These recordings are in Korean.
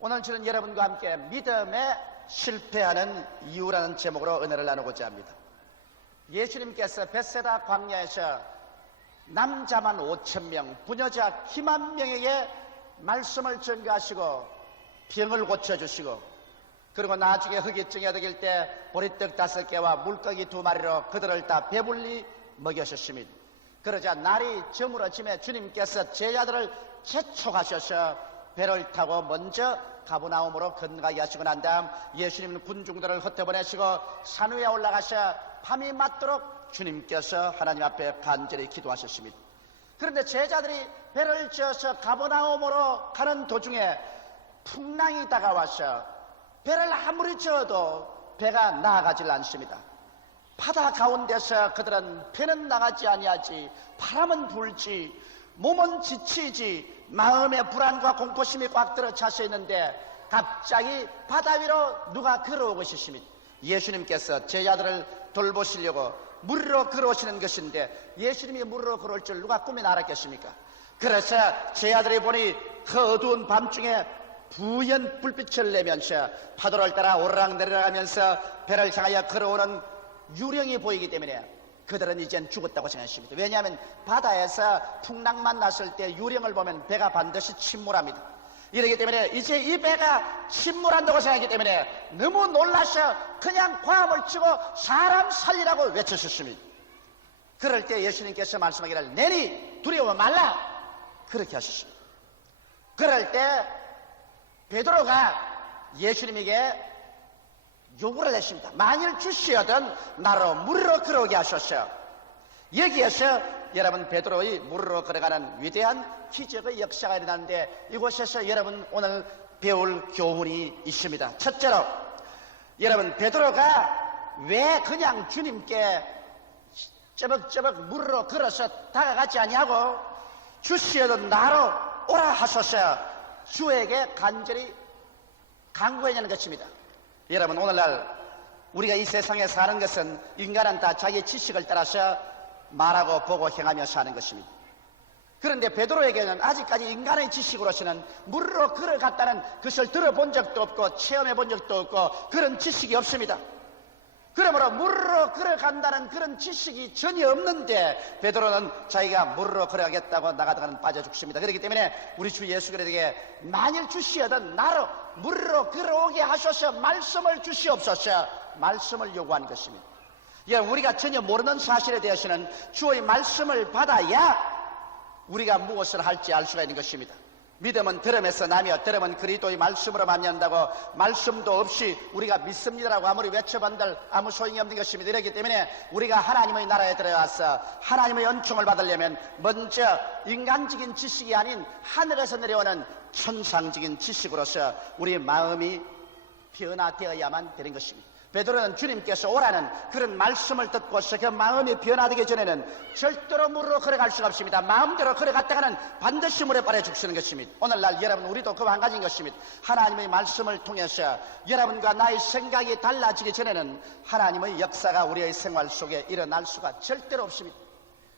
오늘 저는 여러분과 함께 믿음에 실패하는 이유라는 제목으로 은혜를 나누고자 합니다. 예수님께서 벳세다 광야에서 남자만 5,000명, 부녀자 기만 명에게 말씀을 전가하시고 병을 고쳐주시고, 그리고 나중에 흑이증이 어득일 때 보리떡 5개와 물고기 2마리로 그들을 다 배불리 먹여주십니다. 그러자 날이 저물어짐에 주님께서 제자들을 재촉하셔서 배를 타고 먼저 가버나움으로 건너가게 하시고 난 다음 예수님은 군중들을 흩어보내시고 산 위에 올라가셔 밤이 맞도록 주님께서 하나님 앞에 간절히 기도하셨습니다. 그런데 제자들이 배를 지어서 가버나움으로 가는 도중에 풍랑이 다가와서 배를 아무리 저어도 배가 나아가질 않습니다. 바다 가운데서 그들은 배는 나가지 아니하지, 바람은 불지, 몸은 지치지, 마음의 불안과 공포심이 꽉 들어 차서 있는데 갑자기 바다 위로 누가 걸어오고 있으십니다. 예수님께서 제자들을 돌보시려고 물로 걸어오시는 것인데 예수님이 물로 걸어올 줄 누가 꿈에 알았겠습니까? 그래서 제자들이 보니 그 어두운 밤중에 부연 불빛을 내면서 파도를 따라 오르락 내려가면서 배를 향하여 걸어오는 유령이 보이기 때문에 그들은 이젠 죽었다고 생각했습니다. 왜냐하면 바다에서 풍랑만 났을 때 유령을 보면 배가 반드시 침몰합니다. 이러기 때문에 이제 이 배가 침몰한다고 생각하기 때문에 너무 놀라서 그냥 고함을 치고 사람 살리라고 외쳤습니다. 그럴 때 예수님께서 말씀하기를 내니 두려워 말라, 그렇게 하셨습니다. 그럴 때 베드로가 예수님에게 요구를 했습니다. 만일 주시어든 나로 물로 걸어오게 하소서. 여기에서 여러분 베드로의 물로 걸어가는 위대한 기적의 역사가 일어나는데 이곳에서 여러분 오늘 배울 교훈이 있습니다. 첫째로 여러분 베드로가 왜 그냥 주님께 쩌벅쩌벅 물로 걸어서 다가가지 아니하고 주시어든 나로 오라 하소서 주에게 간절히 간구했냐는 것입니다. 여러분 오늘날 우리가 이 세상에 사는 것은 인간은 다 자기 지식을 따라서 말하고 보고 행하며 사는 것입니다. 그런데 베드로에게는 아직까지 인간의 지식으로서는 물로 걸어갔다는 것을 들어본 적도 없고 체험해 본 적도 없고 그런 지식이 없습니다. 그러므로 물로 걸어간다는 그런 지식이 전혀 없는데 베드로는 자기가 물로 걸어가겠다고 나가다가는 빠져 죽습니다. 그렇기 때문에 우리 주 예수 그리스도에게 만일 주시어든 나로 물로 걸어오게 하셔서 말씀을 주시옵소서, 말씀을 요구하는 것입니다. 우리가 전혀 모르는 사실에 대해서는 주의 말씀을 받아야 우리가 무엇을 할지 알 수가 있는 것입니다. 믿음은 들음에서 나며 들음은 그리스도의 말씀으로 만난다고 말씀도 없이 우리가 믿습니다라고 아무리 외쳐본들 아무 소용이 없는 것입니다. 이렇기 때문에 우리가 하나님의 나라에 들어와서 하나님의 은총을 받으려면 먼저 인간적인 지식이 아닌 하늘에서 내려오는 천상적인 지식으로서 우리의 마음이 변화되어야만 되는 것입니다. 베드로는 주님께서 오라는 그런 말씀을 듣고서 그 마음이 변화되기 전에는 절대로 물로 걸어갈 수가 없습니다. 마음대로 걸어갔다가는 반드시 물에 빠져 죽는 것입니다. 오늘날 여러분 우리도 그 한 가지인 것입니다. 하나님의 말씀을 통해서 여러분과 나의 생각이 달라지기 전에는 하나님의 역사가 우리의 생활 속에 일어날 수가 절대로 없습니다.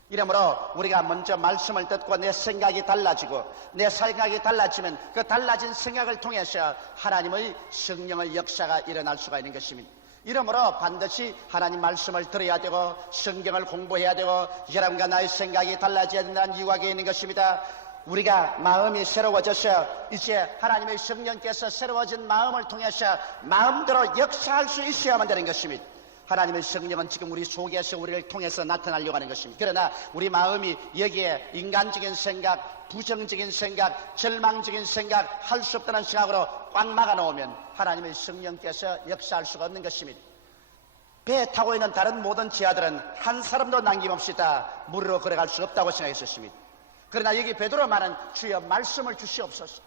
이러므로 우리가 먼저 말씀을 듣고 내 생각이 달라지고 내 생각이 달라지면 그 달라진 생각을 통해서 하나님의 성령의 역사가 일어날 수가 있는 것입니다. 이러므로 반드시 하나님 말씀을 들어야 되고 성경을 공부해야 되고 여러분과 나의 생각이 달라져야 된다는 이유가 있는 것입니다. 우리가 마음이 새로워져서 이제 하나님의 성령께서 새로워진 마음을 통해서 마음대로 역사할 수 있어야만 되는 것입니다. 하나님의 성령은 지금 우리 속에서 우리를 통해서 나타나려고 하는 것입니다. 그러나 우리 마음이 여기에 인간적인 생각, 부정적인 생각, 절망적인 생각, 할 수 없다는 생각으로 꽉 막아놓으면 하나님의 성령께서 역사할 수가 없는 것입니다. 배에 타고 있는 다른 모든 지하들은 한 사람도 남김없이 다 물로 걸어갈 수 없다고 생각했었습니다. 그러나 여기 베드로만은 주여 말씀을 주시옵소서.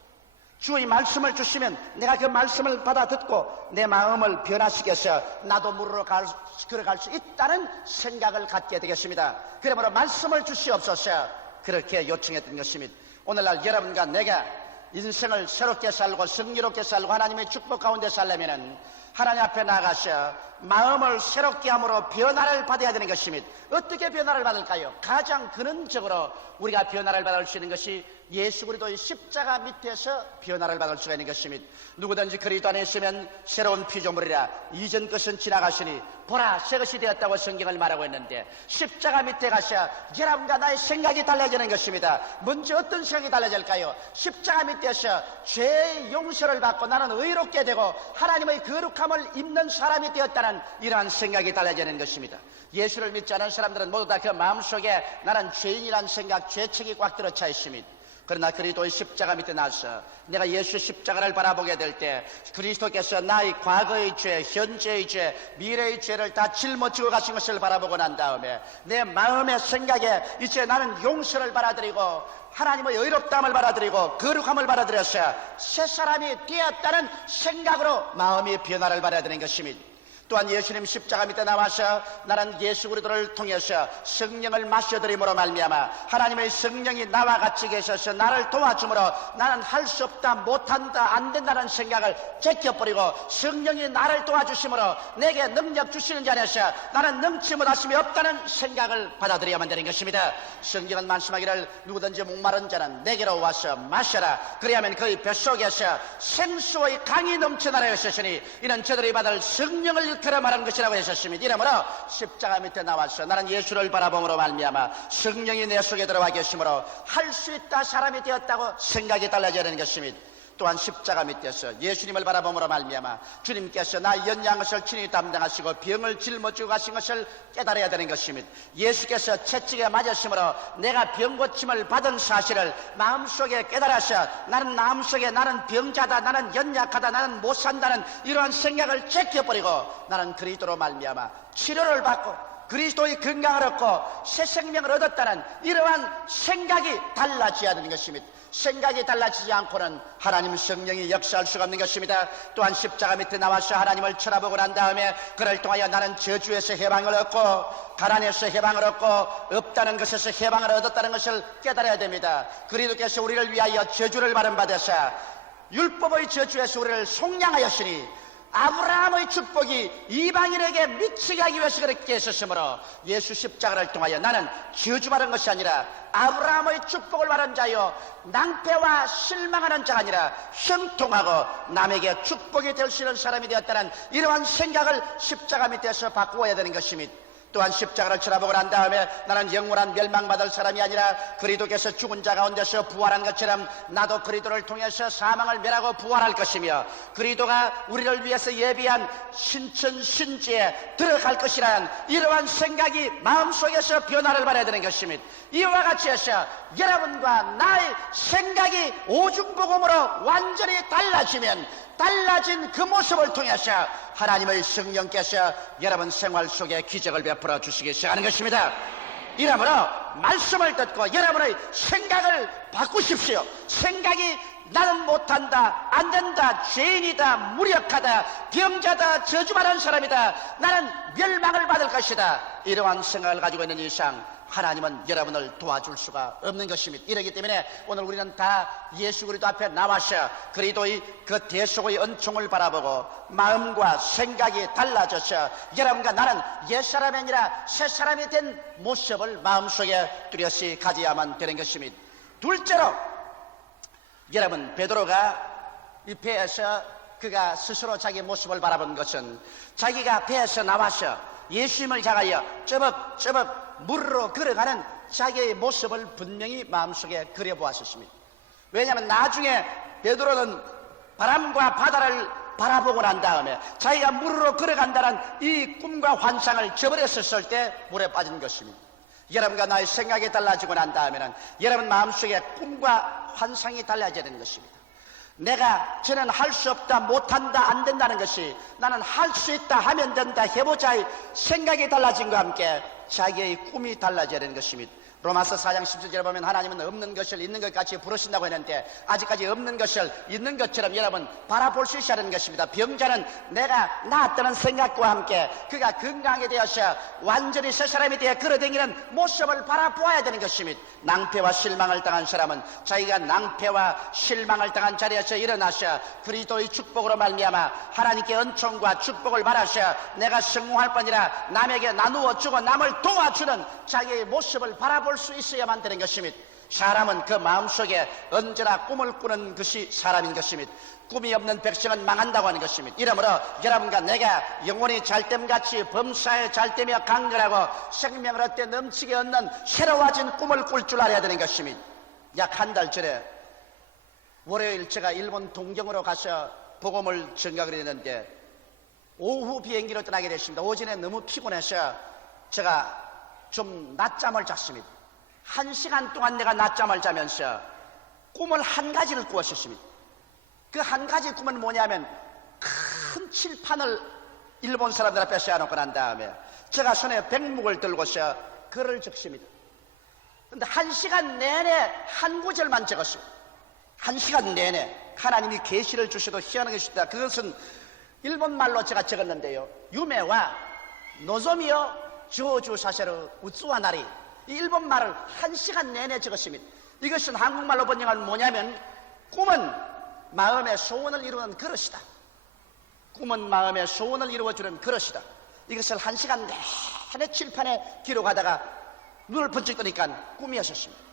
주의 말씀을 주시면 내가 그 말씀을 받아 듣고 내 마음을 변화시켜서 나도 물로 걸어갈 수 있다는 생각을 갖게 되겠습니다. 그러므로 말씀을 주시옵소서, 그렇게 요청했던 것입니다. 오늘날 여러분과 내가 인생을 새롭게 살고 승리롭게 살고 하나님의 축복 가운데 살려면 하나님 앞에 나가서 마음을 새롭게 함으로 변화를 받아야 되는 것입니다. 어떻게 변화를 받을까요? 가장 근원적으로 우리가 변화를 받을 수 있는 것이 예수 그리스도의 십자가 밑에서 변화를 받을 수가 있는 것입니다. 누구든지 그리스도 안에 있으면 새로운 피조물이라 이전 것은 지나가시니 보라 새 것이 되었다고 성경을 말하고 있는데, 십자가 밑에 가셔 여러분과 나의 생각이 달라지는 것입니다. 먼저 어떤 생각이 달라질까요? 십자가 밑에서 죄의 용서를 받고 나는 의롭게 되고 하나님의 거룩함을 입는 사람이 되었다는 이러한 생각이 달라지는 것입니다. 예수를 믿지 않은 사람들은 모두 다 그 마음속에 나는 죄인이라는 생각, 죄책이 꽉 들어차 있습니다. 그러나 그리스도의 십자가 밑에 나서 내가 예수 십자가를 바라보게 될 때 그리스도께서 나의 과거의 죄, 현재의 죄, 미래의 죄를 다 짊어지고 가신 것을 바라보고 난 다음에 내 마음의 생각에 이제 나는 용서를 받아들이고 하나님의 의롭다함을 받아들이고 거룩함을 받아들여서 새 사람이 되었다는 생각으로 마음의 변화를 받아들이는 것입니다. 또한 예수님 십자가 밑에 나와서 나는 예수 그리스도를 통해서 성령을 마셔드림으로 말미암아 하나님의 성령이 나와 같이 계셔서 나를 도와줌으로 나는 할 수 없다, 못한다, 안 된다는 생각을 제껴버리고 성령이 나를 도와주심으로 내게 능력 주시는 자리에서 나는 능치 못하심이 없다는 생각을 받아들여야만 되는 것입니다. 성경은 말씀하기를 누구든지 목마른 자는 내게로 와서 마셔라. 그리하면 그의 뱃속에서 생수의 강이 넘쳐나려 하셨으니 이는 저들이 받을 성령을 그러 말한 것이라고 하셨습니다. 이러므로 십자가 밑에 나와서 나는 예수를 바라봄으로 말미암아 성령이 내 속에 들어와 계심으로 할 수 있다 사람이 되었다고 생각이 달라져야 하는 것입니다. 또한 십자가 밑에서 예수님을 바라봄으로 말미암아 주님께서 나의 연약한 것을 친히 담당하시고 병을 짊어지고 가신 것을 깨달아야 되는 것입니다. 예수께서 채찍에 맞으심으로 내가 병 고침을 받은 사실을 마음속에 깨달아서 나는 마음속에 나는 병자다, 나는 연약하다, 나는 못 산다는 이러한 생각을 제껴버리고 나는 그리스도로 말미암아 치료를 받고 그리스도의 건강을 얻고 새 생명을 얻었다는 이러한 생각이 달라져야 되는 것입니다. 생각이 달라지지 않고는 하나님 성령이 역사할 수가 없는 것입니다. 또한 십자가 밑에 나와서 하나님을 쳐다보고 난 다음에 그를 통하여 나는 저주에서 해방을 얻고 가난에서 해방을 얻고 없다는 것에서 해방을 얻었다는 것을 깨달아야 됩니다. 그리스도께서 우리를 위하여 저주를 받으사 율법의 저주에서 우리를 속량하였으니 아브라함의 축복이 이방인에게 미치게 하기 위해서 그렇게 했었으므로 예수 십자가를 통하여 나는 저주받은 것이 아니라 아브라함의 축복을 받은 자요 낭패와 실망하는 자가 아니라 형통하고 남에게 축복이 될 수 있는 사람이 되었다는 이러한 생각을 십자가 밑에서 바꾸어야 되는 것입니다. 또한 십자가를 쳐다보고 난 다음에 나는 영원한 멸망받을 사람이 아니라 그리스도께서 죽은 자 가운데서 부활한 것처럼 나도 그리스도를 통해서 사망을 멸하고 부활할 것이며 그리스도가 우리를 위해서 예비한 신천신지에 들어갈 것이라는 이러한 생각이 마음속에서 변화를 받아야 되는 것입니다. 이와 같이 해서 여러분과 나의 생각이 오중복음으로 완전히 달라진 그 모습을 통해서 하나님의 성령께서 여러분 생활 속에 기적을 베풀어 주시기 시작하는 것입니다. 이러므로 말씀을 듣고 여러분의 생각을 바꾸십시오. 생각이 나는 못한다, 안 된다, 죄인이다, 무력하다, 병자다, 저주받은 사람이다, 나는 멸망을 받을 것이다, 이러한 생각을 가지고 있는 이상 하나님은 여러분을 도와줄 수가 없는 것입니다. 이렇기 때문에 오늘 우리는 다 예수 그리스도 앞에 나와서 그리스도의 그 대속의 은총을 바라보고 마음과 생각이 달라져서 여러분과 나는 옛사람이 아니라 새사람이 된 모습을 마음속에 뚜렷이 가져야만 되는 것입니다. 둘째로 여러분, 베드로가 이 배에서 그가 스스로 자기 모습을 바라본 것은 자기가 배에서 나와서 예수님을 향하여 쩌벅쩌벅 물으로 걸어가는 자기의 모습을 분명히 마음속에 그려보았습니다. 왜냐하면 나중에 베드로는 바람과 바다를 바라보고 난 다음에 자기가 물으로 걸어간다는 이 꿈과 환상을 저버렸을 때 물에 빠진 것입니다. 여러분과 나의 생각이 달라지고 난 다음에는 여러분 마음속에 꿈과 환상이 달라져야 되는 것입니다. 내가 저는 할 수 없다, 못한다, 안 된다는 것이 나는 할 수 있다, 하면 된다, 해보자의 생각이 달라진과 함께 자기의 꿈이 달라져야 되는 것입니다. 로마서 4장 17절에 보면 하나님은 없는 것을 있는 것 같이 부르신다고 했는데 아직까지 없는 것을 있는 것처럼 여러분 바라볼 수 있어야 하는 것입니다. 병자는 내가 나았다는 생각과 함께 그가 건강하게 되어서 완전히 새 사람이 되어 걸어다니는 모습을 바라보아야 되는 것입니다. 낭패와 실망을 당한 사람은 자기가 낭패와 실망을 당한 자리에서 일어나서 그리스도의 축복으로 말미암아 하나님께 은총과 축복을 받아서 내가 성공할 뿐이라 남에게 나누어 주고 남을 도와주는 자기의 모습을 바라볼 수 있어야만 되는 것입니다. 사람은 그 마음속에 언제나 꿈을 꾸는 것이 사람인 것입니다. 꿈이 없는 백성은 망한다고 하는 것입니다. 이러므로 여러분과 내가 영혼이 잘됨같이 범사에 잘되며 강건하고 생명을 얻되 넘치게 얻는 새로워진 꿈을 꿀 줄 알아야 되는 것입니다. 약 한 달 전에 월요일 제가 일본 동경으로 가서 복음을 전각을 했는데 오후 비행기로 떠나게 됐습니다. 오전에 너무 피곤해서 제가 좀 낮잠을 잤습니다. 1시간 동안 내가 낮잠을 자면서 꿈을 한 가지를 꾸었었습니다. 그 한 가지 꿈은 뭐냐면 큰 칠판을 일본 사람들 앞에 세워놓고 난 다음에 제가 손에 백묵을 들고서 글을 적습니다. 그런데 1시간 내내 한 구절만 적었습니다. 1시간 내내 하나님이 계시를 주셔도 희한한 것이다. 그것은 일본말로 제가 적었는데요. 유메와 노조미요 조주 사세로 우츠와나리, 이 일본말을 1시간 내내 적었습니다. 이것은 한국말로 번역하면 뭐냐면 꿈은 마음의 소원을 이루는 그릇이다. 꿈은 마음의 소원을 이루어주는 그릇이다. 이것을 1시간 내내 칠판에 기록하다가 눈을 번쩍 뜨니까 꿈이었습니다.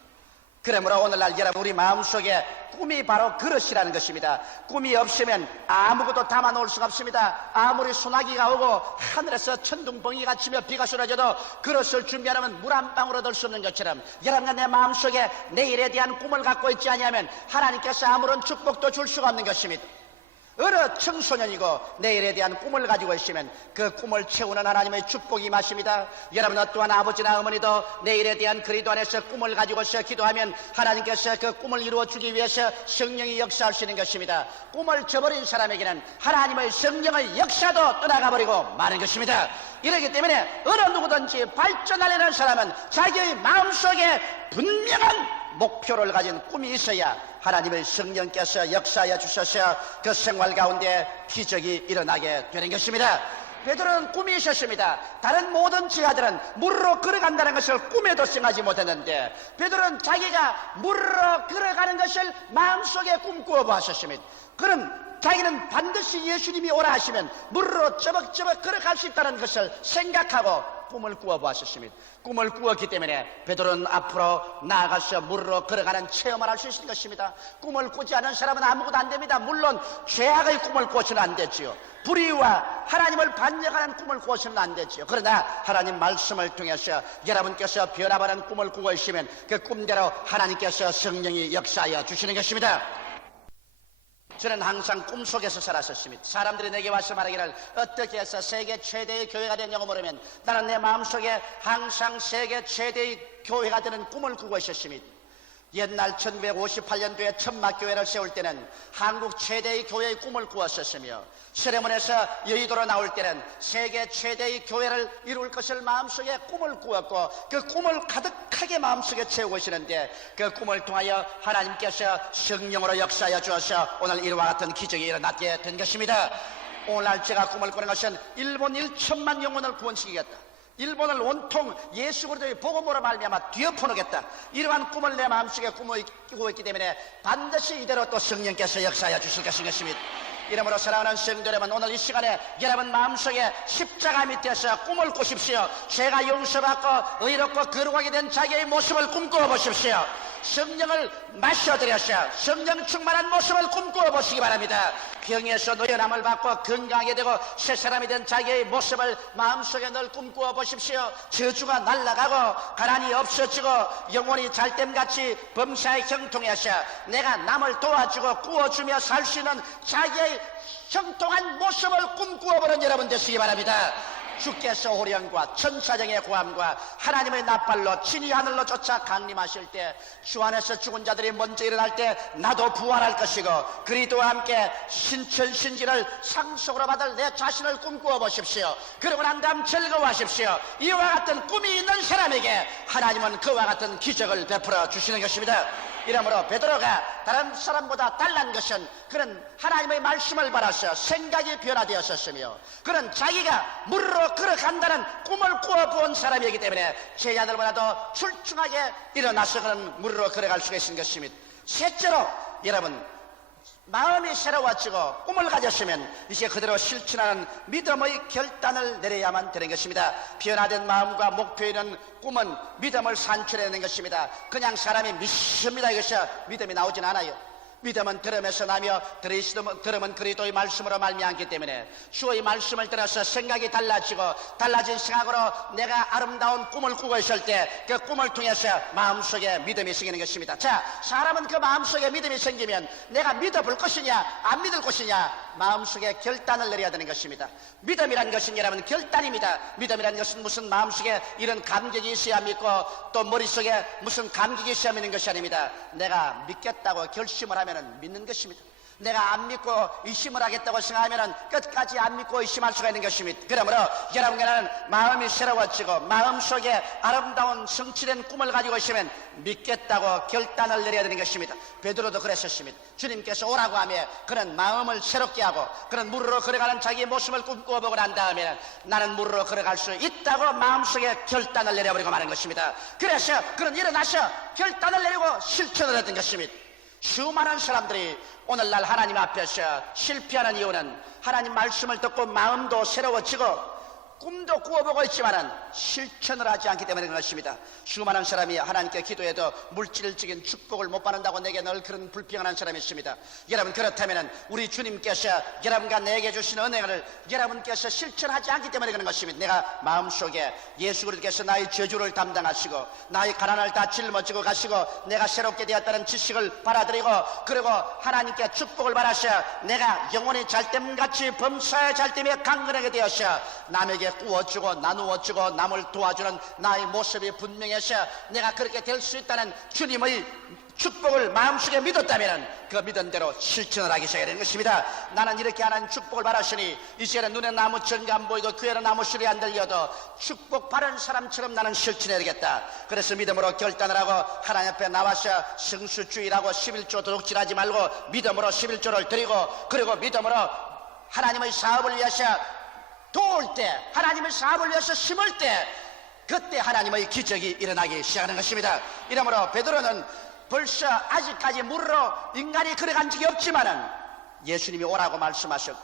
그러므로 오늘날 여러분 우리 마음속에 꿈이 바로 그릇이라는 것입니다. 꿈이 없으면 아무것도 담아놓을 수가 없습니다. 아무리 소나기가 오고 하늘에서 천둥번개가 치며 비가 쏟아져도 그릇을 준비 안 하면 물 한 방울 얻을 수 없는 것처럼 여러분과 내 마음속에 내일에 대한 꿈을 갖고 있지 않으면 하나님께서 아무런 축복도 줄 수가 없는 것입니다. 어느 청소년이고 내일에 대한 꿈을 가지고 있으면 그 꿈을 채우는 하나님의 축복이 임하십니다. 여러분 또한 아버지나 어머니도 내일에 대한 그리도 안에서 꿈을 가지고서 기도하면 하나님께서 그 꿈을 이루어주기 위해서 성령이 역사하시는 것입니다. 꿈을 저버린 사람에게는 하나님의 성령의 역사도 떠나가버리고 마는 것입니다. 이렇기 때문에 어느 누구든지 발전하려는 사람은 자기의 마음속에 분명한 목표를 가진 꿈이 있어야 하나님의 성령께서 역사하여 주셔서 그 생활 가운데 기적이 일어나게 되는 것입니다. 베드로는 꿈이 있었습니다. 다른 모든 제자들은 물으로 걸어간다는 것을 꿈에도 생각하지 못했는데 베드로는 자기가 물으로 걸어가는 것을 마음속에 꿈꾸어 보았었습니다. 그는 자기는 반드시 예수님이 오라 하시면 물으로 저벅저벅 걸어갈 수 있다는 것을 생각하고 꿈을 꾸어 보았었습니다. 꿈을 꾸었기 때문에 베드로는 앞으로 나아가서 물으로 걸어가는 체험을 할 수 있는 것입니다. 꿈을 꾸지 않은 사람은 아무것도 안 됩니다. 물론 죄악의 꿈을 꾸어서는 안 되지요. 불의와 하나님을 반역하는 꿈을 꾸어서는 안 되지요. 그러나 하나님 말씀을 통해서 여러분께서 변화받은 꿈을 꾸고 있으면 그 꿈대로 하나님께서 성령이 역사하여 주시는 것입니다. 저는 항상 꿈속에서 살았었습니다. 사람들이 내게 와서 말하기를 어떻게 해서 세계 최대의 교회가 됐냐고 물으면 나는 내 마음속에 항상 세계 최대의 교회가 되는 꿈을 꾸고 있었습니다. 옛날 1958년도에 천막교회를 세울 때는 한국 최대의 교회의 꿈을 꾸었었으며 세레몬에서 여의도로 나올 때는 세계 최대의 교회를 이룰 것을 마음속에 꿈을 꾸었고 그 꿈을 가득하게 마음속에 채우고 계시는데 그 꿈을 통하여 하나님께서 성령으로 역사하여 주어서 오늘 이와 같은 기적이 일어나게 된 것입니다. 오늘날 제가 꿈을 꾸는 것은 일본 1천만 영혼을 구원시키겠다, 일본을 온통 예수 그리스도의 복음으로 말미암아 뒤엎어놓겠다, 이러한 꿈을 내 마음속에 꾸고 있기 때문에 반드시 이대로 또 성령께서 역사하여 주실 것입니다. 이러므로 사랑하는 성도 여러분, 오늘 이 시간에 여러분 마음속에 십자가 밑에서 꿈을 꾸십시오. 죄가 용서받고 의롭고 거룩하게 된 자기의 모습을 꿈꾸어 보십시오. 성령을 마셔드려서 성령 충만한 모습을 꿈꾸어 보시기 바랍니다. 병에서 노연함을 받고 건강하게 되고 새 사람이 된 자기의 모습을 마음속에 늘 꿈꾸어 보십시오. 저주가 날아가고 가난이 없어지고 영혼이 잘됨같이 범사에 형통해서 내가 남을 도와주고 구워주며 살 수 있는 자기의 형통한 모습을 꿈꾸어보는 여러분 되시기 바랍니다. 주께서 호령과 천사장의 고함과 하나님의 나팔로 친히 하늘로 쫓아 강림하실 때 주 안에서 죽은 자들이 먼저 일어날 때 나도 부활할 것이고 그리스도와 함께 신천신지를 상속으로 받을 내 자신을 꿈꾸어 보십시오. 그러고 난 다음 즐거워하십시오. 이와 같은 꿈이 있는 사람에게 하나님은 그와 같은 기적을 베풀어 주시는 것입니다. 이러므로 베드로가 다른 사람보다 달란 것은 그는 하나님의 말씀을 받아서 생각이 변화되었었으며 그는 자기가 물으로 걸어간다는 꿈을 꾸어본 사람이기 때문에 제자들보다도 출중하게 일어나서 그는 물으로 걸어갈 수가 있는 것입니다. 셋째로 여러분 마음이 새로워지고 꿈을 가졌으면 이제 그대로 실천하는 믿음의 결단을 내려야만 되는 것입니다. 변화된 마음과 목표에 있는 꿈은 믿음을 산출해내는 것입니다. 그냥 사람이 믿습니다 이것이 믿음이 나오진 않아요. 믿음은 들으면서 나며 들으면 그리스도의 말씀으로 말미암기 때문에 주의 말씀을 들어서 생각이 달라지고 달라진 생각으로 내가 아름다운 꿈을 꾸고 있을 때 그 꿈을 통해서 마음속에 믿음이 생기는 것입니다. 자, 사람은 그 마음속에 믿음이 생기면 내가 믿어볼 것이냐 안 믿을 것이냐 마음속에 결단을 내려야 되는 것입니다. 믿음이란 것은 여러분 결단입니다. 믿음이란 것은 무슨 마음속에 이런 감격이 있어야 믿고 또 머릿속에 무슨 감격이 있어야 믿는 것이 아닙니다. 내가 믿겠다고 결심을 하면 믿는 것입니다. 내가 안 믿고 의심을 하겠다고 생각하면 끝까지 안 믿고 의심할 수가 있는 것입니다. 그러므로 여러분께는 마음이 새로워지고 마음속에 아름다운 성취된 꿈을 가지고 있으면 믿겠다고 결단을 내려야 되는 것입니다. 베드로도 그랬었습니다. 주님께서 오라고 하며 그런 마음을 새롭게 하고 그런 물으로 걸어가는 자기의 모습을 꿈꿔보고 난 다음에 나는 물으로 걸어갈 수 있다고 마음속에 결단을 내려버리고 마는 것입니다. 그래서 그는 일어나서 결단을 내리고 실천을 했던 것입니다. 수많은 사람들이 오늘날 하나님 앞에서 실패하는 이유는 하나님 말씀을 듣고 마음도 새로워지고 꿈도 꾸어보고 있지만은 실천을 하지 않기 때문에 그런 것입니다. 수많은 사람이 하나님께 기도해도 물질적인 축복을 못 받는다고 내게 늘 그런 불평하는 사람이 있습니다. 여러분 그렇다면 우리 주님께서 여러분과 내게 주신 은혜를 여러분께서 실천하지 않기 때문에 그런 것입니다. 내가 마음속에 예수 그리스도께서 나의 저주를 담당하시고 나의 가난을 다 짊어지고 가시고 내가 새롭게 되었다는 지식을 받아들이고 그리고 하나님께 축복을 받아서 내가 영혼이 잘됨같이 범사에 잘됨에 강건하게 되어서 남에게 꾸어주고 나누어주고 남을 도와주는 나의 모습이 분명해서 내가 그렇게 될 수 있다는 주님의 축복을 마음속에 믿었다면 그 믿은 대로 실천을 하기 시작해야 되는 것입니다. 나는 이렇게 하나님 축복을 받았으니 이제는 눈에 나무 전가 안 보이고 귀에는 나무 소리 안 들려도 축복 받은 사람처럼 나는 실천해야 되겠다. 그래서 믿음으로 결단을 하고 하나님 앞에 나와서 성수주의라고 11조 도둑질하지 말고 믿음으로 11조를 드리고 그리고 믿음으로 하나님의 사업을 위해서 도울 때 하나님의 사업을 위해서 심을 때 그때 하나님의 기적이 일어나기 시작하는 것입니다. 이러므로 베드로는 벌써 아직까지 물으로 인간이 걸어간 적이 없지만은 예수님이 오라고 말씀하셨고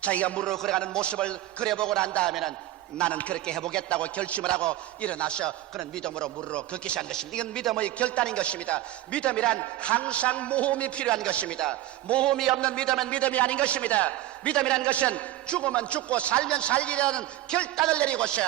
자기가 물으로 걸어가는 모습을 그려보고 난 다음에는 나는 그렇게 해보겠다고 결심을 하고 일어나서 그런 믿음으로 물으로 걷기 시작한 것입니다. 이건 믿음의 결단인 것입니다. 믿음이란 항상 모험이 필요한 것입니다. 모험이 없는 믿음은 믿음이 아닌 것입니다. 믿음이란 것은 죽으면 죽고 살면 살리라는 결단을 내리고서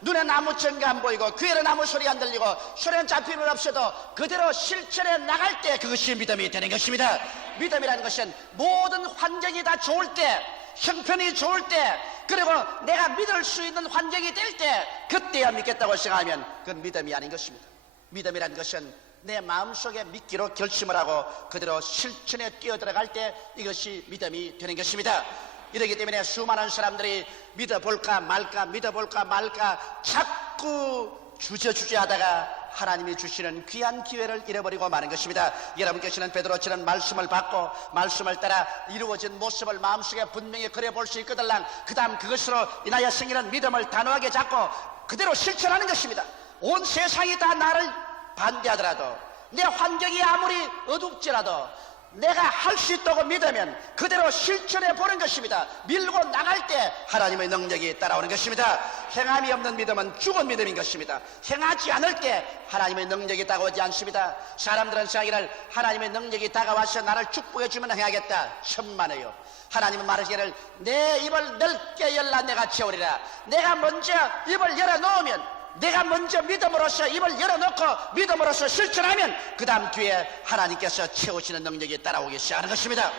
눈에 나무 전가 안 보이고 귀에는 나무 소리 안 들리고 소리는 잡힘은 없어도 그대로 실천해 나갈 때 그것이 믿음이 되는 것입니다. 믿음이라는 것은 모든 환경이 다 좋을 때 형편이 좋을 때 그리고 내가 믿을 수 있는 환경이 될 때 그때야 믿겠다고 생각하면 그건 믿음이 아닌 것입니다. 믿음이라는 것은 내 마음속에 믿기로 결심을 하고 그대로 실천에 뛰어들어갈 때 이것이 믿음이 되는 것입니다. 이러기 때문에 수많은 사람들이 믿어볼까 말까 믿어볼까 말까 자꾸 주저하다가 하나님이 주시는 귀한 기회를 잃어버리고 마는 것입니다. 여러분께서는 베드로처럼 말씀을 받고 말씀을 따라 이루어진 모습을 마음속에 분명히 그려볼 수 있거들랑 그 다음 그것으로 인하여 생기는 믿음을 단호하게 잡고 그대로 실천하는 것입니다. 온 세상이 다 나를 반대하더라도 내 환경이 아무리 어둡지라도 내가 할 수 있다고 믿으면 그대로 실천해 보는 것입니다. 밀고 나갈 때 하나님의 능력이 따라오는 것입니다. 행함이 없는 믿음은 죽은 믿음인 것입니다. 행하지 않을 때 하나님의 능력이 다가오지 않습니다. 사람들은 생각하기를 하나님의 능력이 다가와서 나를 축복해 주면 행하겠다. 천만에요. 하나님은 말하기를 내 입을 넓게 열라 내가 채우리라. 내가 먼저 입을 열어놓으면 내가 먼저 믿음으로써 입을 열어놓고 믿음으로써 실천하면 그 다음 뒤에 하나님께서 채우시는 능력이 따라오기 시작하는 것입니다.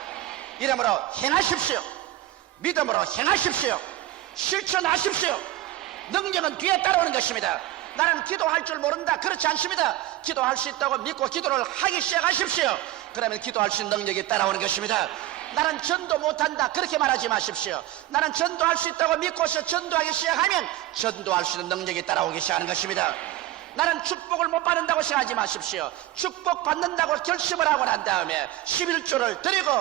이러므로 행하십시오. 믿음으로 행하십시오. 실천하십시오. 능력은 뒤에 따라오는 것입니다. 나는 기도할 줄 모른다. 그렇지 않습니다. 기도할 수 있다고 믿고 기도를 하기 시작하십시오. 그러면 기도할 수 있는 능력이 따라오는 것입니다. 나는 전도 못한다. 그렇게 말하지 마십시오. 나는 전도할 수 있다고 믿고서 전도하기 시작하면 전도할 수 있는 능력이 따라오기 시작하는 것입니다. 나는 축복을 못 받는다고 생각하지 마십시오. 축복 받는다고 결심을 하고 난 다음에 11조를 드리고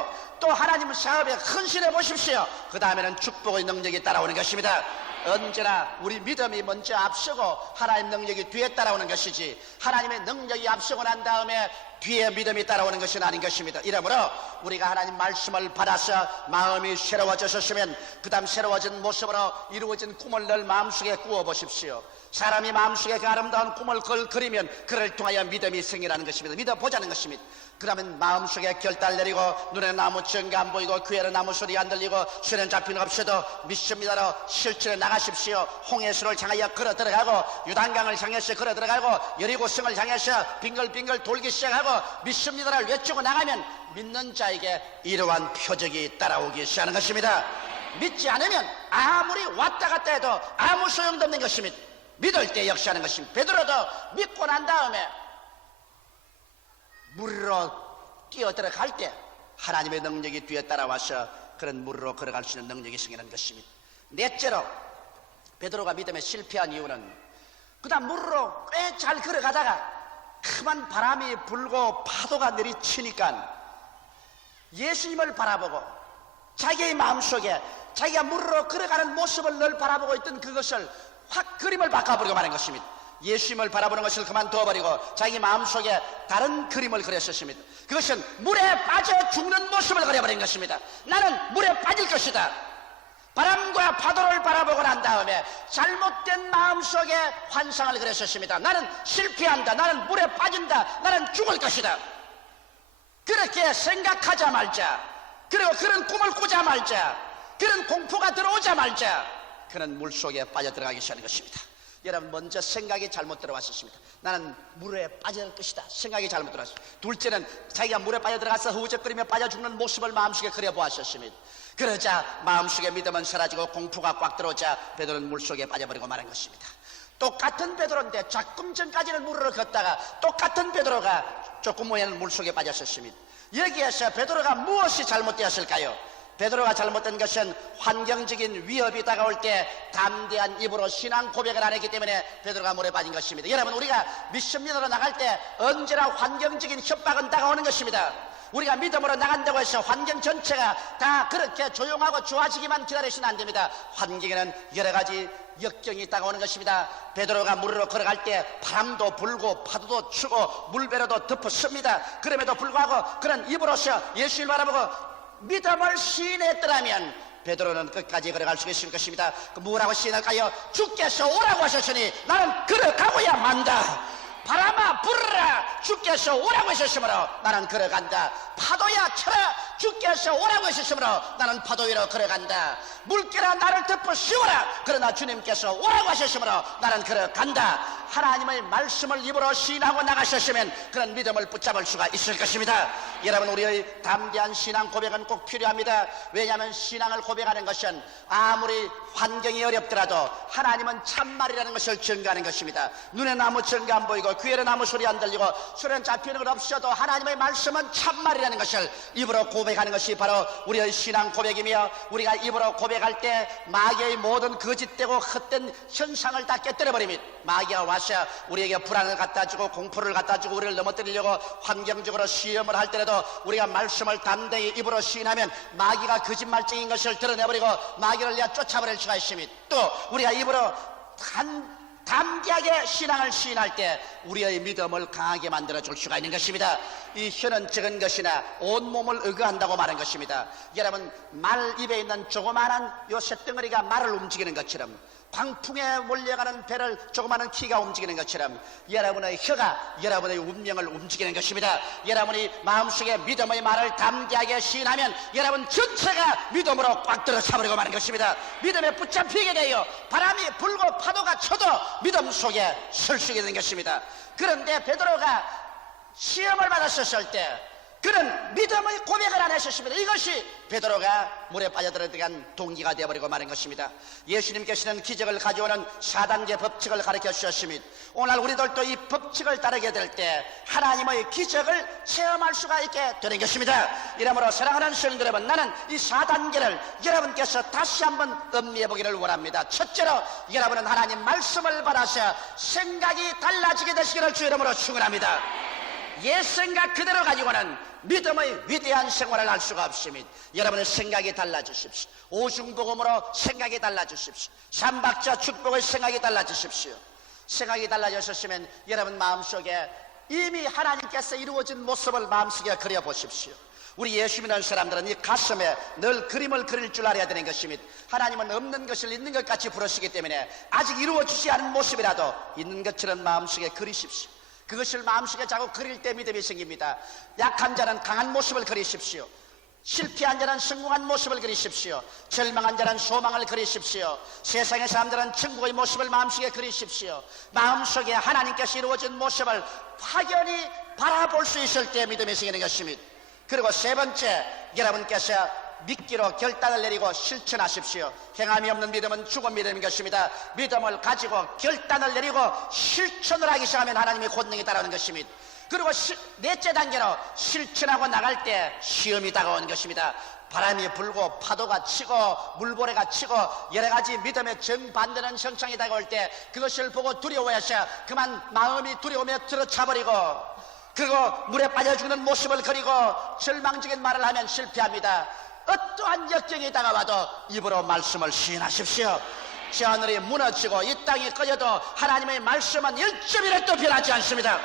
또 하나님 사업에 헌신해 보십시오. 그 다음에는 축복의 능력이 따라오는 것입니다. 언제나 우리 믿음이 먼저 앞서고 하나님 능력이 뒤에 따라오는 것이지 하나님의 능력이 앞서고 난 다음에 뒤에 믿음이 따라오는 것은 아닌 것입니다. 이러므로 우리가 하나님 말씀을 받아서 마음이 새로워졌으면 그 다음 새로워진 모습으로 이루어진 꿈을 늘 마음속에 꾸어보십시오. 사람이 마음속에 그 아름다운 꿈을 그리면 그를 통하여 믿음이 생기라는 것입니다. 믿어보자는 것입니다. 그러면 마음속에 결단 내리고 눈에 나무 증거 안 보이고 귀에는 나무 소리 안 들리고 손에 잡히는 없어도 믿습니다로 실천해 나가십시오. 홍해수를 향하여 걸어 들어가고 유단강을 향해서 걸어 들어가고 여리고성을 향해서 빙글빙글 돌기 시작하고 믿습니다를 외치고 나가면 믿는 자에게 이러한 표적이 따라오기 시작하는 것입니다. 믿지 않으면 아무리 왔다 갔다 해도 아무 소용도 없는 것입니다. 믿을 때 역시 하는 것입니다. 베드로도 믿고 난 다음에 물로 뛰어 들어갈 때 하나님의 능력이 뒤에 따라와서 그런 물로 걸어갈 수 있는 능력이 생기는 것입니다. 넷째로 베드로가 믿음에 실패한 이유는 그 다음 물로 꽤 잘 걸어가다가 큰 바람이 불고 파도가 내리치니까 예수님을 바라보고 자기의 마음속에 자기가 물로 걸어가는 모습을 늘 바라보고 있던 그것을 확 그림을 바꿔버리고 말한 것입니다. 예수님을 바라보는 것을 그만두어버리고 자기 마음속에 다른 그림을 그렸었습니다. 그것은 물에 빠져 죽는 모습을 그려버린 것입니다. 나는 물에 빠질 것이다. 바람과 파도를 바라보고 난 다음에 잘못된 마음속에 환상을 그렸었습니다. 나는 실패한다. 나는 물에 빠진다. 나는 죽을 것이다. 그렇게 생각하자마자, 그리고 그런 꿈을 꾸자 말자, 그런 공포가 들어오자 말자 그는 물속에 빠져들어가기 시작하는 것입니다. 여러분, 먼저 생각이 잘못 들어왔었습니다. 나는 물에 빠져들 것이다. 생각이 잘못 들어왔습니다. 둘째는 자기가 물에 빠져들어가서 허우적거리며 빠져 죽는 모습을 마음속에 그려보았었습니다. 그러자 마음속에 믿음은 사라지고 공포가 꽉 들어오자 베드로는 물속에 빠져버리고 말한 것입니다. 똑같은 베드로인데 조금 전까지는 물으로 걷다가 똑같은 베드로가 조금 후에는 물속에 빠졌었습니다. 여기에서 베드로가 무엇이 잘못되었을까요? 베드로가 잘못된 것은 환경적인 위협이 다가올 때 담대한 입으로 신앙 고백을 안 했기 때문에 베드로가 물에 빠진 것입니다. 여러분, 우리가 믿음으로 나갈 때 언제나 환경적인 협박은 다가오는 것입니다. 우리가 믿음으로 나간다고 해서 환경 전체가 다 그렇게 조용하고 좋아지기만 기다리시면 안 됩니다. 환경에는 여러 가지 역경이 다가오는 것입니다. 베드로가 물으로 걸어갈 때 바람도 불고 파도도 치고 물배로도 덮었습니다. 그럼에도 불구하고 그런 입으로서 예수를 바라보고 믿음을 시인했더라면 베드로는 끝까지 걸어갈 수 있을 것입니다. 뭐라고 시인할까요? 주께서 오라고 하셨으니 나는 걸어가고야 만다. 바람아 불어라, 주께서 오라고 하셨으므로 나는 걸어간다. 파도야 쳐라, 주께서 오라고 하셨으므로 나는 파도 위로 걸어간다. 물결아 나를 덮어 씌워라, 그러나 주님께서 오라고 하셨으므로 나는 걸어간다. 하나님의 말씀을 입으로 시인하고 나가셨으면 그런 믿음을 붙잡을 수가 있을 것입니다. 여러분, 우리의 담대한 신앙 고백은 꼭 필요합니다. 왜냐하면 신앙을 고백하는 것은 아무리 환경이 어렵더라도 하나님은 참말이라는 것을 증거하는 것입니다. 눈에 나무 증거 안 보이고 귀에는 아무 소리 안 들리고 손에 잡히는 것 없어도 하나님의 말씀은 참말이라는 것을 입으로 고백하는 것이 바로 우리의 신앙 고백이며, 우리가 입으로 고백할 때 마귀의 모든 거짓되고 헛된 현상을 다 깨뜨려버립니다. 마귀가 와서 우리에게 불안을 갖다주고 공포를 갖다주고 우리를 넘어뜨리려고 환경적으로 시험을 할 때라도 우리가 말씀을 담대히 입으로 시인하면 마귀가 거짓말쟁인 것을 드러내버리고 마귀를 내가 쫓아버릴 수가 있습니다. 또 우리가 입으로 담대하게 신앙을 시인할 때 우리의 믿음을 강하게 만들어줄 수가 있는 것입니다. 이 혀는 적은 것이나 온몸을 의거한다고 말한 것입니다. 여러분, 말 입에 있는 조그마한 요 쇳덩어리가 말을 움직이는 것처럼, 광풍에 몰려가는 배를 조그마한 키가 움직이는 것처럼 여러분의 혀가 여러분의 운명을 움직이는 것입니다. 여러분이 마음속에 믿음의 말을 담대하게 시인하면 여러분 전체가 믿음으로 꽉 들어차버리고 마는 것입니다. 믿음에 붙잡히게 되어 바람이 불고 파도가 쳐도 믿음 속에 설 수 있게 된 것입니다. 그런데 베드로가 시험을 받았었을 때 그는 믿음의 고백을 안 했었습니다. 이것이 베드로가 물에 빠져들어간 동기가 되어버리고 마는 것입니다. 예수님께서는 기적을 가져오는 4단계 법칙을 가르쳐 주셨습니다. 오늘 우리들도 이 법칙을 따르게 될 때 하나님의 기적을 체험할 수가 있게 되는 것입니다. 이러므로 사랑하는 성도 여러분, 나는 이 4단계를 여러분께서 다시 한번 음미해 보기를 원합니다. 첫째로, 여러분은 하나님 말씀을 받아서 생각이 달라지게 되시기를 주 이름으로 축원합니다. 옛 생각 그대로 가지고는 믿음의 위대한 생활을 할 수가 없습니다. 여러분의 생각이 달라지십시오. 오중복음으로 생각이 달라지십시오. 삼박자 축복의 생각이 달라지십시오. 생각이 달라졌으면 여러분 마음속에 이미 하나님께서 이루어진 모습을 마음속에 그려보십시오. 우리 예수 믿는 사람들은 이 가슴에 늘 그림을 그릴 줄 알아야 되는 것입니다. 하나님은 없는 것을 있는 것 같이 부르시기 때문에 아직 이루어지지 않은 모습이라도 있는 것처럼 마음속에 그리십시오. 그것을 마음속에 자꾸 그릴 때 믿음이 생깁니다. 약한 자는 강한 모습을 그리십시오. 실패한 자는 성공한 모습을 그리십시오. 절망한 자는 소망을 그리십시오. 세상의 사람들은 천국의 모습을 마음속에 그리십시오. 마음속에 하나님께서 이루어진 모습을 확연히 바라볼 수 있을 때 믿음이 생기는 것입니다. 그리고 세 번째, 여러분께서 믿기로 결단을 내리고 실천하십시오. 행함이 없는 믿음은 죽은 믿음인 것입니다. 믿음을 가지고 결단을 내리고 실천을 하기 시작하면 하나님의 권능이 따라오는 것입니다. 그리고 넷째 단계로 실천하고 나갈 때 시험이 다가오는 것입니다. 바람이 불고 파도가 치고 물고래가 치고 여러 가지 믿음의 정반대는 형상이 다가올 때 그것을 보고 두려워해서 그만 마음이 두려움에 들어차버리고 그리고 물에 빠져 죽는 모습을 그리고 절망적인 말을 하면 실패합니다. 어떠한 역경이 다가와도 입으로 말씀을 시인하십시오. 저 하늘이 무너지고 이 땅이 꺼져도 하나님의 말씀은 1.1도 변하지 않습니다.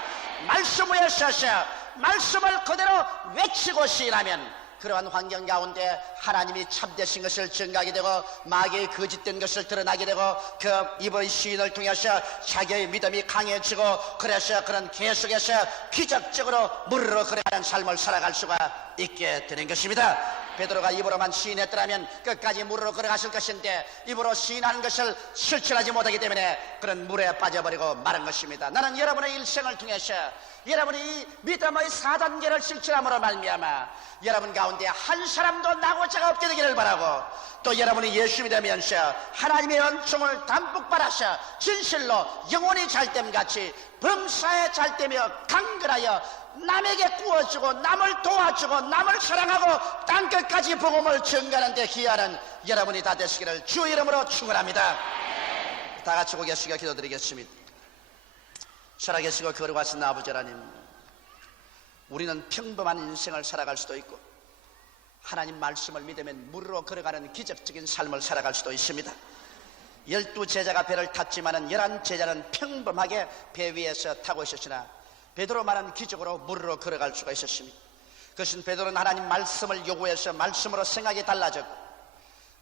말씀 위에 서서 말씀을 그대로 외치고 시인하면 그러한 환경 가운데 하나님이 참되신 것을 증가하게 되고 마귀의 거짓된 것을 드러나게 되고 그 입의 시인을 통해서 자기의 믿음이 강해지고 그래서 그런 계속해서 기적적으로 물으러 걸어가는 삶을 살아갈 수가 있게 되는 것입니다. 베드로가 입으로만 시인했더라면 끝까지 물으러 걸어갔을 것인데 입으로 시인하는 것을 실천하지 못하기 때문에 그런 물에 빠져버리고 마른 것입니다. 나는 여러분의 일생을 통해서 여러분이 이 믿음의 4단계를 실천함으로 말미암아 여러분 가운데 한 사람도 나고자가 없게 되기를 바라고 또 여러분이 예수 믿으면서 하나님의 은총을 담뿍 받아서 진실로 영혼이 잘됨같이 범사에 잘되며 강건하여 남에게 구워주고 남을 도와주고 남을 사랑하고 땅끝까지 복음을 전가하는 데 기여하는 여러분이 다 되시기를 주 이름으로 축원합니다. 다 같이 고개 숙여 기도드리겠습니다. 살아계시고 거룩하신 아버지 하나님, 우리는 평범한 인생을 살아갈 수도 있고 하나님 말씀을 믿으면 물으로 걸어가는 기적적인 삶을 살아갈 수도 있습니다. 12제자가 배를 탔지만은 11제자는 평범하게 배 위에서 타고 있었으나 베드로만은 기적으로 물으로 걸어갈 수가 있었습니다. 그것은 베드로는 하나님 말씀을 요구해서 말씀으로 생각이 달라졌고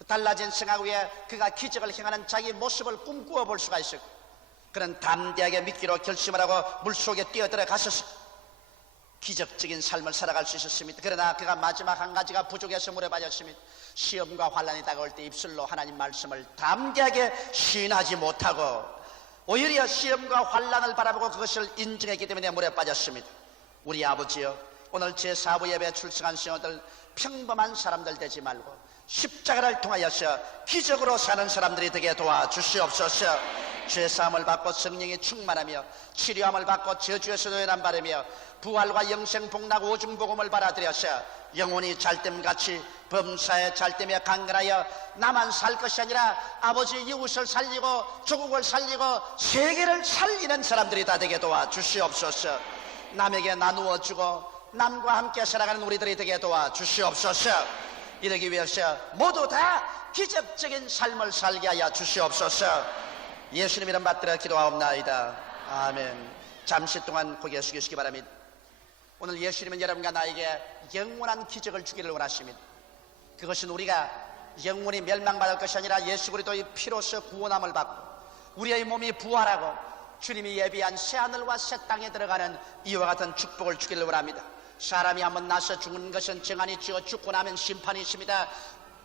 달라진 생각 위에 그가 기적을 행하는 자기 모습을 꿈꾸어 볼 수가 있었고 그런 담대하게 믿기로 결심을 하고 물속에 뛰어들어가셔서 기적적인 삶을 살아갈 수 있었습니다. 그러나 그가 마지막 한 가지가 부족해서 물에 빠졌습니다. 시험과 환난이 다가올 때 입술로 하나님 말씀을 담대하게 시인하지 못하고 오히려 시험과 환난을 바라보고 그것을 인정했기 때문에 물에 빠졌습니다. 우리 아버지여, 오늘 제4부 예배에 출석한 성도들 평범한 사람들 되지 말고 십자가를 통하여서 기적으로 사는 사람들이 되게 도와주시옵소서. 죄사함을 받고 성령이 충만하며 치료함을 받고 저주에서 도연함 바라며 부활과 영생 복락 오중복음을 받아들여서 영혼이 잘됨같이 범사에 잘되며 강건하여 나만 살 것이 아니라 아버지 이웃을 살리고 조국을 살리고 세계를 살리는 사람들이 다 되게 도와주시옵소서. 남에게 나누어 주고 남과 함께 살아가는 우리들이 되게 도와주시옵소서. 이러기 위해서 모두 다 기적적인 삶을 살게 하여 주시옵소서. 예수님 이름 받들어 기도하옵나이다. 아멘. 잠시 동안 고개 숙이시기 바랍니다. 오늘 예수님은 여러분과 나에게 영원한 기적을 주기를 원하십니다. 그것은 우리가 영원히 멸망받을 것이 아니라 예수 그리스도의 피로서 구원함을 받고 우리의 몸이 부활하고 주님이 예비한 새하늘과 새 땅에 들어가는 이와 같은 축복을 주기를 원합니다. 사람이 한번 나서 죽는 것은 정한이 지어 죽고 나면 심판이 있습니다.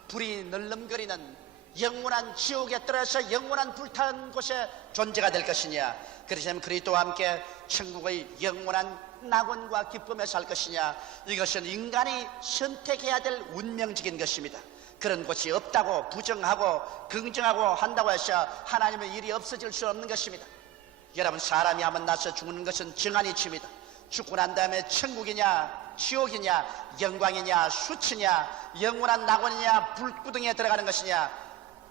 불이 널름거리는 영원한 지옥에 떨어져서 영원한 불타는 곳에 존재가 될 것이냐, 그러시면 그리스도와 함께 천국의 영원한 낙원과 기쁨에 살 것이냐, 이것은 인간이 선택해야 될 운명적인 것입니다. 그런 곳이 없다고 부정하고 긍정하고 한다고 해서 하나님의 일이 없어질 수 없는 것입니다. 여러분, 사람이 한번 나서 죽는 것은 정한이 칩니다. 죽고 난 다음에 천국이냐 지옥이냐, 영광이냐 수치냐, 영원한 낙원이냐 불구덩이에 들어가는 것이냐,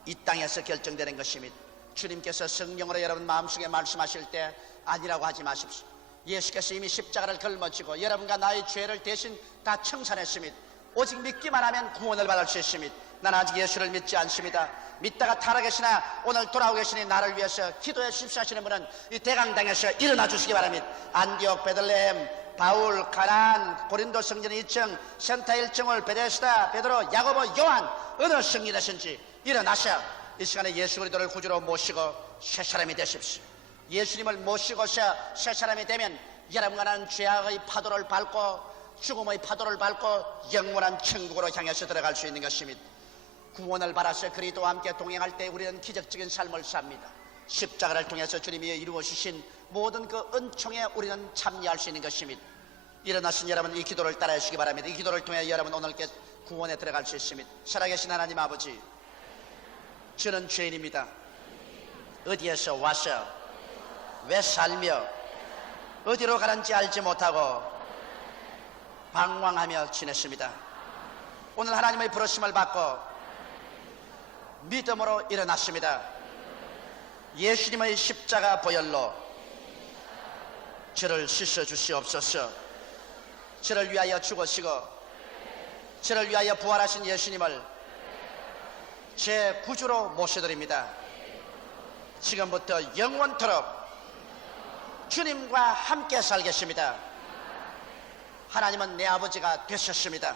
이 땅에서 결정되는 것입니다. 주님께서 성령으로 여러분 마음속에 말씀하실 때 아니라고 하지 마십시오. 예수께서 이미 십자가를 걸머지고 여러분과 나의 죄를 대신 다 청산했습니다. 오직 믿기만 하면 구원을 받을 수 있습니다. 나는 아직 예수를 믿지 않습니다. 믿다가 타락하시나 오늘 돌아오고 계시니 나를 위해서 기도해 주십시오 하시는 분은 이 대강당에서 일어나 주시기 바랍니다. 안디옥, 베들레헴, 바울, 가나안, 고린도 성전 2층, 센터 1층을 베데스다, 베드로, 야고보, 요한 어느 성리되신지 일어나셔 이 시간에 예수 그리스도를 구주로 모시고 새 사람이 되십시오. 예수님을 모시고서 새 사람이 되면 여러분과는 죄악의 파도를 밟고 죽음의 파도를 밟고 영원한 천국으로 향해서 들어갈 수 있는 것입니다. 구원을 받아서 그리스도와 함께 동행할 때 우리는 기적적인 삶을 삽니다. 십자가를 통해서 주님이 이루어 주신 모든 그 은총에 우리는 참여할 수 있는 것입니다. 일어나신 여러분 이 기도를 따라해 주시기 바랍니다. 이 기도를 통해 여러분 오늘께 구원에 들어갈 수 있습니다. 살아계신 하나님 아버지, 저는 죄인입니다. 어디에서 와서 왜 살며 어디로 가는지 알지 못하고 방황하며 지냈습니다. 오늘 하나님의 부르심을 받고 믿음으로 일어났습니다. 예수님의 십자가 보혈로 저를 씻어 주시옵소서. 저를 위하여 죽으시고 저를 위하여 부활하신 예수님을 제 구주로 모셔드립니다. 지금부터 영원토록 주님과 함께 살겠습니다. 하나님은 내 아버지가 되셨습니다.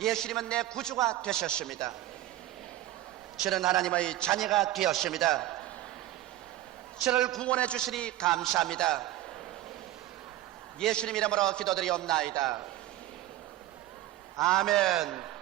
예수님은 내 구주가 되셨습니다. 저는 하나님의 자녀가 되었습니다. 저를 구원해 주시니 감사합니다. 예수님 이름으로 기도드리옵나이다. 아멘.